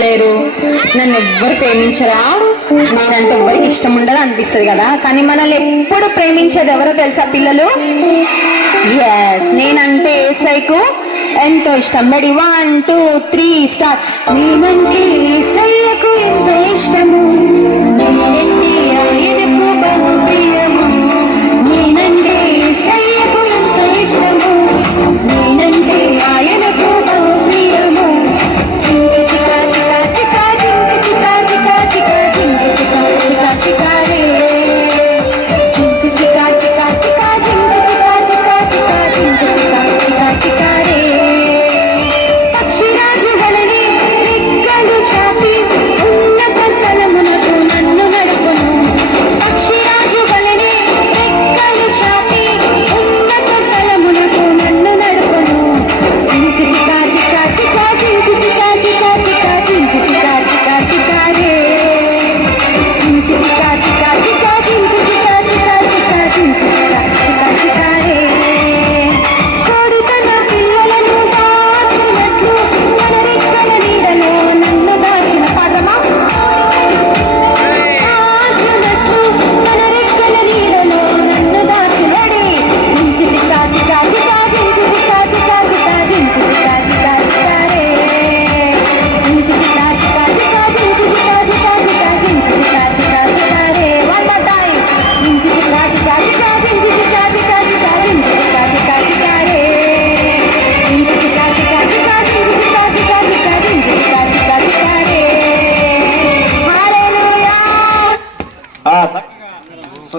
ప్రేమించలేరు, నన్ను ఎవ్వరు ప్రేమించరా, నేనంటే ఎవ్వరికి ఇష్టం ఉండదు అనిపిస్తుంది కదా. కానీ మనల్ని ఎప్పుడు ప్రేమించేది ఎవరో తెలుసా పిల్లలు? ఎస్, నేనంటే ఏసైకు ఎంతో ఇష్టం. Ready, 1 2 3 start. నేనంటే ఏసయ్యకు ఎంతో ఇష్టము,